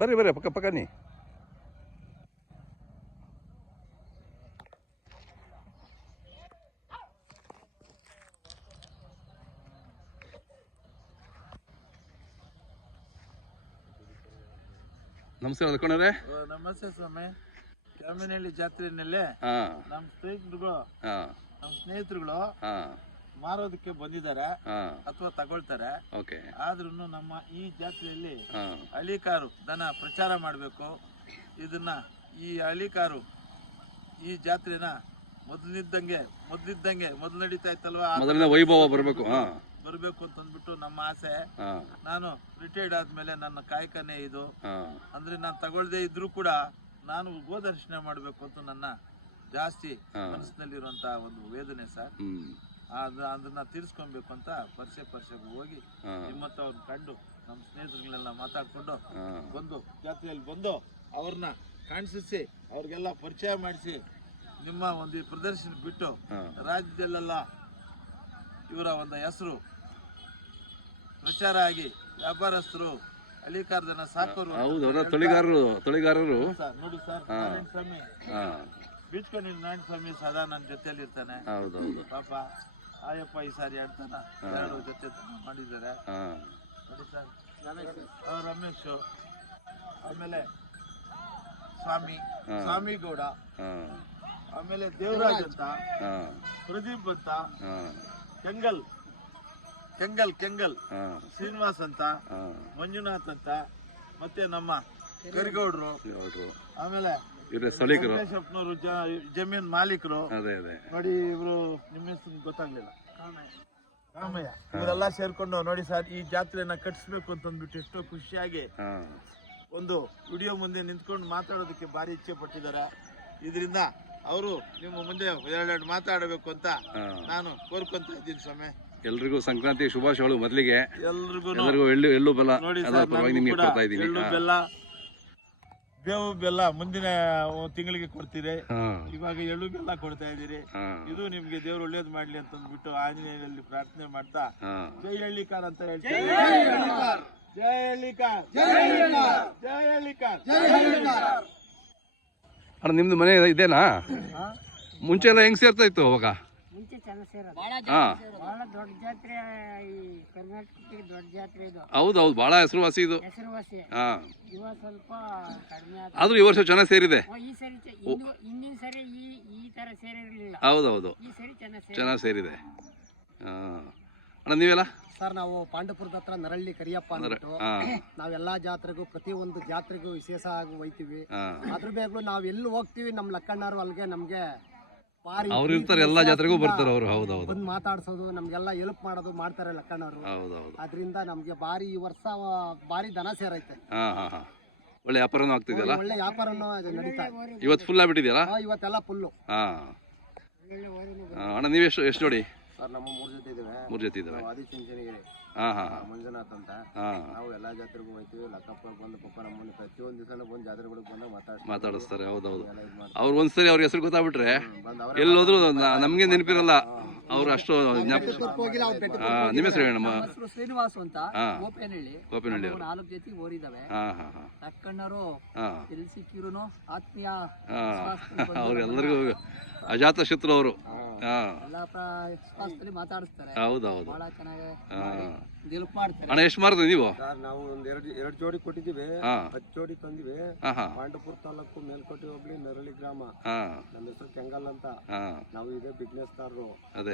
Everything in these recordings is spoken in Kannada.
ಬರ್ರಿ ಬರ್ರಿ ಪಕ್ಕ ಪಕ್ಕ ನೀ ನಮಸ್ಕಾರ ಅದ್ಕೊಂಡ್ರೆ. ನಮಸ್ತೆ ಸ್ವಾಮಿ. ಕೆಮ್ಮನಹಳ್ಳಿ ಜಾತ್ರೆಯಲ್ಲೇ ನಮ್ಮ ಸ್ನೇಹಿತರುಗಳು ಮಾರೋದಕ್ಕೆ ಬಂದಿದ್ದಾರೆ ಅಥವಾ ತಗೊಳ್ತಾರೆ. ಆದ್ರೂ ನಮ್ಮ ಈ ಜಾತ್ರೆಯಲ್ಲಿ ಹಳ್ಳಿಕಾರು ದನ ಪ್ರಚಾರ ಮಾಡಬೇಕು. ಇದನ್ನ ಈ ಹಳ್ಳಿಕಾರು ಈ ಜಾತ್ರೆನ ಮೊದಲು ನಡೀತಾ ಇತ್ತಲ್ವಾ, ವೈಭವ ಬರಬೇಕು ಅಂತ ಅಂದ್ಬಿಟ್ಟು ನಮ್ಮ ಆಸೆ. ನಾನು ರಿಟೈರ್ಡ್ ಆದ್ಮೇಲೆ ನನ್ನ ಕಾಯಕನೇ ಇದು. ಅಂದ್ರೆ ನಾನು ತಗೊಳ್ದೇ ಇದ್ರು ಕೂಡ ನಾನು ಗೋದರ್ಶನ ಮಾಡ್ಬೇಕು ಅಂತ ನನ್ನ ಜಾಸ್ತಿ ಮನಸ್ಸಿನಲ್ಲಿರುವಂತ ಒಂದು ವೇದನೆ ಸರ್. ಅದನ್ನ ತೀರ್ಸ್ಕೊಬೇಕು ಅಂತ ಪರಿಸೆಗೆ ಹೋಗಿ ನಿಮ್ಮತ್ತವ್ರನ್ನ ಕಂಡು ನಮ್ಮ ಸ್ನೇಹಿತರುಗಳನ್ನೆಲ್ಲ ಮಾತಾಡ್ಕೊಂಡು ಬಂದು ಜಾತ್ರೆಯಲ್ಲಿ ಬಂದು ಅವ್ರನ್ನ ಕಾಣಿಸಿ ಅವ್ರಿಗೆಲ್ಲ ಪರಿಚಯ ಮಾಡಿಸಿ ನಿಮ್ಮ ಒಂದು ಪ್ರದರ್ಶನ ಬಿಟ್ಟು ರಾಜ್ಯದಲ್ಲೆಲ್ಲ ಇವರ ಒಂದು ಹೆಸರು ಪ್ರಚಾರ ಆಗಿ ವ್ಯಾಪಾರಸ್ಥರು ಹಳ್ಳಿಕಾರದನ್ನ ಸಾಕೋರು ತೊಳಿಗಾರರು ನೋಡಿ ಸರ್. ನಾರಾಯಣ ಸ್ವಾಮಿ ಬೀಚ್ಕೊಂಡಿಲ್ಲ, ನಾರಾಯಣ ಸ್ವಾಮಿ ಸದಾ ನನ್ನ ಜೊತೆಯಲ್ಲಿ ಇರ್ತಾನೆ. ಪಾಪ ಆಯಪ್ಪ ಈ ಸಾರಿ ಆಡ್ತಾನ 2 ಜೊತೆ ಮಾಡಿದ್ದಾರೆ ನೋಡಿ ಸರ್. ರಮೇಶ್, ಆಮೇಲೆ ಸ್ವಾಮಿ ಗೌಡ, ಆಮೇಲೆ ದೇವರಾಜ್ ಅಂತ, ಪ್ರದೀಪ್ ಅಂತ, ಕೆಂಗಲ್ ಶ್ರೀನಿವಾಸ್ ಅಂತ, ಮಂಜುನಾಥ್ ಅಂತ, ಮತ್ತೆ ನಮ್ಮ ಕರಿಗೌಡ್ರು, ಆಮೇಲೆ ವೆಂಕಟೇಶಪ್ಪನವರು ಜಮೀನ್ ಮಾಲೀಕರು ನೋಡಿ. ಇವರು ನಿಮ್ಮ ಹೆಸರು ಗೊತ್ತಾಗ್ಲಿಲ್ಲ, ರಾಮಯ್ಯ. ಇವರೆಲ್ಲ ಸೇರ್ಕೊಂಡು ನೋಡಿ ಸರ್ ಈ ಜಾತ್ರೆನ ಕಟ್ಟಿಸ್ಬೇಕು ಅಂತಂದ್ಬಿಟ್ಟು ಎಷ್ಟೋ ಖುಷಿಯಾಗಿ ಒಂದು ವಿಡಿಯೋ ಮುಂದೆ ನಿಂತ್ಕೊಂಡು ಮಾತಾಡೋದಕ್ಕೆ ಭಾರಿ ಇಚ್ಛೆ ಪಟ್ಟಿದ್ದಾರೆ. ಇದರಿಂದ ಅವರು ನಿಮ್ಮ ಮುಂದೆ ಎರಡೆರಡು ಮಾತಾಡಬೇಕು ಅಂತ ನಾನು ಕೋರ್ಕೊಂತ ಇದ್ದೀನಿ ಸ್ವಾಮಿ. ಎಲ್ರಿಗೂ ಸಂಕ್ರಾಂತಿ ಶುಭಾಶಯಗಳು. ಮೊದಲಿಗೆ ಎಲ್ರಿಗೂ ಎಳ್ಳು ಬೆಲ್ಲ ನೋಡಿ ಎಳ್ಳು ಬೆಲ್ಲ, ಬೇವು ಬೆಲ್ಲ ಮುಂದಿನ ತಿಂಗಳಿಗೆ ಕೊಡ್ತೀರಿ. ಇವಾಗ ಎಳ್ಳು ಬೆಲ್ಲ ಕೊಡ್ತಾ ಇದೀರಿ. ಇದು ನಿಮ್ಗೆ ದೇವ್ರು ಒಳ್ಳೇದು ಮಾಡ್ಲಿ ಅಂತ ಅಂದ್ಬಿಟ್ಟು ಆಂಜನೇಯರಲ್ಲಿ ಪ್ರಾರ್ಥನೆ ಮಾಡ್ತಾ ಜೈ ಹಳ್ಳಿಕಾರ್ ಅಂತ ಹೇಳ್ತೀವಿ. ಜೈ ಹಳ್ಳಿಕಾರ್, ಜೈ ಹಳ್ಳಿಕಾರ್. ಅಣ್ಣ ನಿಮ್ದು ಮನೆ ಇದೇನಾ? ಮುಂಚೆ ಎಲ್ಲ ಹೆಂಗ್ ಸೇರ್ತಾ ಇತ್ತು ಅವಾಗ? ಮುಂಚೆ ಚೆನ್ನಾಗಿ ಸೇರೋದು. ಬಹಳ ದೊಡ್ಡ ಜಾತ್ರೆ, ಈ ಕರ್ನಾಟಕಕ್ಕೆ ದೊಡ್ಡ ಜಾತ್ರೆ ಇದು. ಹೌದೌದು, ಬಹಳ ಹೆಸರುವಾಸಿ ಇದು. ಹೆಸರುವಾಸಿ. ಇವಾಗ ಸ್ವಲ್ಪ ಕಡಿಮೆ ಆದ್ರೂ ಈ ವರ್ಷ ಚೆನ್ನಾಗಿ ಸೇರಿದೆ. ಈ ಸರಿ ಹಿಂದಿನ ಸರಿ ಈ ತರ ಸೇರಿರ್ಲಿಲ್ಲ. ಹೌದೌದು, ಈ ಸರಿ ಚೆನ್ನಾಗಿ ಸೇರಿದೆ. ಅಣ್ಣ ನೀವೆಲ್ಲ? ಸರ್ ನಾವು ಪಾಂಡಪುರದ ಹತ್ರ ನರಳ್ಳಿ ಕರಿಯಪ್ಪ ಅಂದ್ಬಿಟ್ಟು ನಾವೆಲ್ಲಾ ಜಾತ್ರೆಗೂ ಪ್ರತಿಯೊಂದು ಜಾತ್ರೆಗೂ ವಿಶೇಷ ಆಗಿ ಹೋಯ್ತಿವಿ. ಅದ್ರ ಬೇಗಲು ನಾವ್ ಎಲ್ಲಿ ಹೋಗ್ತಿವಿ ನಮ್ಮ ಲಕ್ಕಣ್ಣರು ಅಲ್ಲಿಗೆ ನಮ್ಗೆ ಅವ್ರು ಇರ್ತಾರೆ, ಎಲ್ಲಾ ಜಾತ್ರೆಗೂ ಬರ್ತಾರೆ ಅವರು. ಹೌದೌದು, ಬಂದು ಮಾತಾಡ್ಸೋದು ನಮ್ಗೆಲ್ಲ ಹೆಲ್ಪ್ ಮಾಡೋದು ಮಾಡ್ತಾರೆ ಲಕ್ಕಣ್ಣರು. ಅದ್ರಿಂದ ನಮ್ಗೆ ಈ ವರ್ಷ ಭಾರಿ ದನ ಸೇರೈತೆ. ಒಳ್ಳೆ ವ್ಯಾಪಾರನೂ ಆಗ್ತಿದೆಯಲ್ಲ? ಒಳ್ಳೆ ವ್ಯಾಪಾರನೂ ನಡೀತಾ. ಇವತ್ತು ಫುಲ್ ಆಗ್ಬಿಟ್ಟಿದೆಯಲ್ಲ? ಇವತ್ತೆಲ್ಲ ಫುಲ್ಲು. ಅಣ್ಣ ನೀವು ಎಷ್ಟು ಜೋಡಿ? ಸರ್ ನಮ್ಮ 3 ಜೊತೆ ಇದಾವೆ. ಆದಿಚುಂಚನಗಿರಿ ಮಂಜುನಾಥ್ ಅಂತ. ನಾವು ಎಲ್ಲಾ ಜಾತ್ರೆಗೂ ಹೋಗ್ತೀವಿ. ಲಕ್ಕಪ್ಪ ಬಂದು ಪಪ್ಪ ನಮ್ಮನ್ನು ಪ್ರತಿಯೊಂದು ದಿವಸ ಬಂದು ಜಾತ್ರೆಗಳಿಗೆ ಬಂದು ಮಾತಾಡಿಸ್ತಾರೆ. ಹೌದೌದು, ಅವ್ರು ಒಂದ್ಸರಿ ಅವ್ರ ಹೆಸರು ಗೊತ್ತಾಗ್ಬಿಟ್ರೆ ಎಲ್ಲೋದ್ರು ನಮ್ಗೆ ನೆನಪಿರಲ್ಲ. ಅವ್ರು ಅಷ್ಟು ನಿಮ್ಮ ಹೆಸರು ಹೇಳಮ್ಮ? ಶ್ರೀನಿವಾಸ ಅಂತ, ಗೋಪೇನಹಳ್ಳಿ. 4 ಜೊತೆ ಓರಿದಾವೆ. ಲಕ್ಕಣ್ಣರು ಎಲ್ಲಿ ಸಿಕ್ಕಿರುನು ಆತ್ಮೀಯ. ಅವ್ರೆಲ್ಲರಿಗೂ ಅಜಾತ ಶತ್ರು ಅವರು. ಮಾತಾಡಿಸ್ತಾರೆ. ಹೌದೌದು, ಬಹಳ ಚೆನ್ನಾಗಿ ಹೆಲ್ಪ್ ಮಾಡ್ತಾರೆ. ಅಣ್ಣ ಎಷ್ಟು ಮಾರ್ತೀವಿ ನೀವು? ನಾವು ಒಂದ್ ಎರಡು ಜೋಡಿ ಕೊಟ್ಟಿದ್ದೀವಿ. 10 ಜೋಡಿ ತಂದಿವಿ. ಪಾಂಡಪುರ ತಾಲೂಕು ಮೇಲ್ಕೋಟೆ ಹೋಗ್ಲಿ ನರಳಿ ಗ್ರಾಮ. ನಮ್ಮ ಹೆಸರು ಕೆಂಗಲ್ ಅಂತ. ನಾವು ಇದೇ ಬಿಸ್ನೆಸ್ ದಾರರು.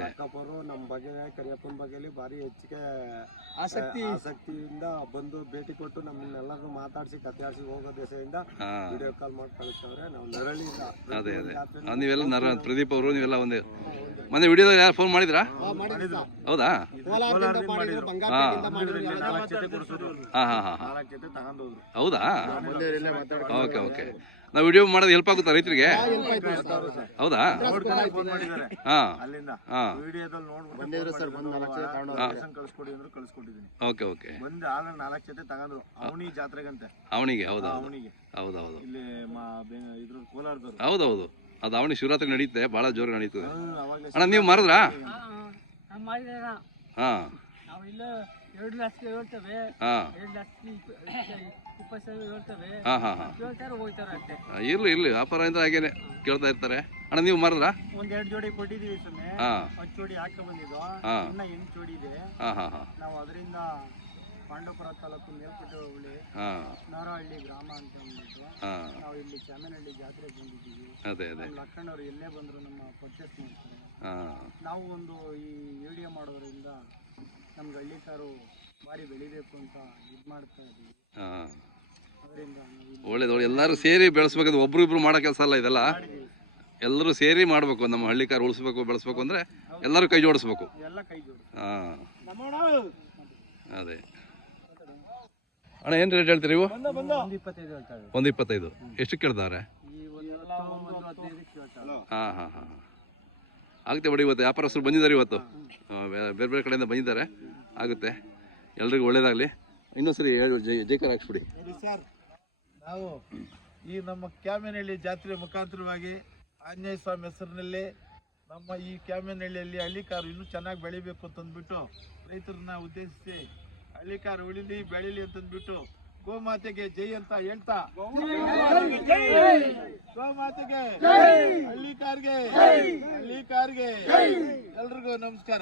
ಅಕ್ಕಪ್ಪರು ನಮ್ಮ ಬಗ್ಗೆ ಕರಿಯಪ್ಪನ ಬಗ್ಗೆಲಿ ಭಾರಿ ಹೆಚ್ಚಿಗೆ ಆಸಕ್ತಿಯಿಂದ ಬಂದು ಭೇಟಿ ಕೊಟ್ಟು ನಮ್ಮನ್ನೆಲ್ಲರೂ ಮಾತಾಡಿಸಿ ಕತೆ ಆಡಿಸಿ ಹೋಗೋ ದೇಶದಿಂದ ವಿಡಿಯೋ ಕಾಲ್ ಮಾಡಿ ಕಳಿಸ್ತವ್ರೆ. ನಾವು ನರಳಿಯಿಂದ ನೀವೆಲ್ಲ ಪ್ರದೀಪ್ ಅವರು ನೀವೆಲ್ಲ ಒಂದೇ ಮೊನ್ನೆ ವಿಡಿಯೋದಾಗ ಯಾರು ಫೋನ್ ಮಾಡಿದ್ರಾ? ಹೌದಾ? ಹೌದಾ? Okay okay. ನಾವು ವಿಡಿಯೋ ಮಾಡೋದು ಹೆಲ್ಪ್ ಆಗುತ್ತಾ ರೈತರಿಗೆ? ಹೌದಾ? Okay okay. ಅವನಿಗೆ ಹೌದಾ? ಹೌದೌದು, ಹೌದೌದು. ಅದು ಅವನಿ ಶಿವರಾತ್ರಿ ನಡೀತೆ, ಬಹಳ ಜೋರ ನಡೀತದೆ. ಅಣ್ಣ ನೀವು ಮಾರಿದ್ರಾ? 2 ಲಕ್ಷಕ್ಕೆ ಹೇಳ್ತವೆ, ಹಾ 2 ಲಕ್ಷಕ್ಕೆ 20 ಸಾವಿರ ಹೇಳ್ತವೆ, ಹಾ ಹಾ ಹಾ ಕೇಳ್ತಾರೆ ಹೋಗ್ತಾರೆ ಅಷ್ಟೇ. ಇರ್ಲಿ ವ್ಯಾಪಾರ ಅಂದ್ರೆ ಹಾಗೇನೆ ಕೇಳ್ತಾ ಇರ್ತಾರೆ. ಅಣ್ಣ ನೀವು ಮಾರಿದ್ರಾ? ಒಂದ್ 2 ಜೋಡಿ ಕೊಟ್ಟಿದೀವಿ ಸುಮ್ಮನೆ, ಹಾ 10 ಜೋಡಿ ಹಾಕ ಬಂದಿದ್ದು, ಹಾ ಇನ್ನ 8 ಜೋಡಿ ಇದೆ. ಹಾ ಹಾ ಹಾ ನಾವು ಅದರಿಂದ ಪಾಂಡವಪುರ ತಾಲೂಕು ಮೇಲ್ಕೋಟೆ ಹೋಬಳಿ ಹಾ ನಾರಹಳ್ಳಿ ಗ್ರಾಮ ಅಂತ ಅಂದ್ಬಿಟ್ಟು ಹಾ ನಾವು ಇಲ್ಲಿ ಚಾಮನಹಳ್ಳಿ ಜಾತ್ರೆಗೆ ಬಂದಿದ್ದೀವಿ. ಅದೇ ನಮ್ಮ ಲಕ್ಕಣ್ಣವ್ರು ಎಲ್ಲೇ ಬಂದ್ರು ನಮ್ಮ ಪರ್ಚೇಸ್ ಮಾಡ್ತಾರೆ. ಹಾ ನಾವು ಒಂದು ಈ ವಿಡಿಯೋ ಮಾಡೋದ್ರಿಂದ ನಮ್ಗೆ ಹಳ್ಳಿಕಾರು ಭಾರಿ ಬೆಳಿಬೇಕು ಅಂತ ಇದು ಮಾಡ್ತಾ ಇದ್ದೀವಿ. ಹಾ ಅದರಿಂದ ನಾವು ಒಳ್ಳೇದು. ಎಲ್ಲರೂ ಸೇರಿ ಬೆಳೆಸ್ಬೇಕಂದ್ರೆ ಒಬ್ರು ಇಬ್ರು ಮಾಡೋ ಕೆಲಸ ಅಲ್ಲ ಇದೆಲ್ಲ. ಎಲ್ಲರೂ ಸೇರಿ ಮಾಡಬೇಕು. ನಮ್ಮ ಹಳ್ಳಿಕಾರ ಉಳಿಸ್ಬೇಕು ಬೆಳೆಸ್ಬೇಕು ಅಂದ್ರೆ ಎಲ್ಲರೂ ಕೈ ಜೋಡಿಸ್ಬೇಕು. ಎಲ್ಲ ಕೈ ಜೋಡಿ. ಹಾ ಅದೇ ಅಣ್ಣ ಏನು ರೇಟ್ ಹೇಳ್ತೀರಿ ಇವು? 125 ಹೇಳ್ತಾರೆ. 125 ಎಷ್ಟು ಕೇಳ್ತಾರೆ? ಈ ಒಂದೆಲ್ಲ 115 ಕೇಳ್ತಾರೆ. ಹಾ ಹಾ ಹಾ ಆಗುತ್ತೆ ಬಿಡಿ. ಇವತ್ತು ವ್ಯಾಪಾರಸ್ಥರು ಬಂದಿದ್ದಾರೆ. ಇವತ್ತು ಬೇರೆ ಬೇರೆ ಕಡೆಯಿಂದ ಬಂದಿದ್ದಾರೆ. ಆಗುತ್ತೆ. ಎಲ್ರಿಗೂ ಒಳ್ಳೇದಾಗಲಿ. ಇನ್ನೊಂದ್ಸರಿ ಜೈಕಾರ ಹಾಕ್ಸ್ಬಿಡಿ. ಸರ್, ನಾವು ಈ ನಮ್ಮ ಕ್ಯಾಮೆನಹಳ್ಳಿ ಜಾತ್ರೆ ಮುಖಾಂತರವಾಗಿ ಆಂಜನೇಯ ಸ್ವಾಮಿ ಹೆಸರಿನಲ್ಲಿ ನಮ್ಮ ಈ ಕ್ಯಾಮೆನಹಳ್ಳಿಯಲ್ಲಿ ಹಳ್ಳಿಕಾರು ಇನ್ನೂ ಚೆನ್ನಾಗಿ ಬೆಳಿಬೇಕು ಅಂತಂದ್ಬಿಟ್ಟು ರೈತರನ್ನ ಉದ್ದೇಶಿಸಿ ಹಳ್ಳಿಕಾರು ಉಳಿಲಿ ಬೆಳಿಲಿ ಅಂತಂದ್ಬಿಟ್ಟು ಗೋಮಾತೆಗೆ ಜೈ ಅಂತ ಹೇಳ್ತಾ, ಗೋಮಾತೆಗೆ, ಹಳ್ಳಿಕಾರ್ಗೆ, ಎಲ್ರಿಗೂ ನಮಸ್ಕಾರ.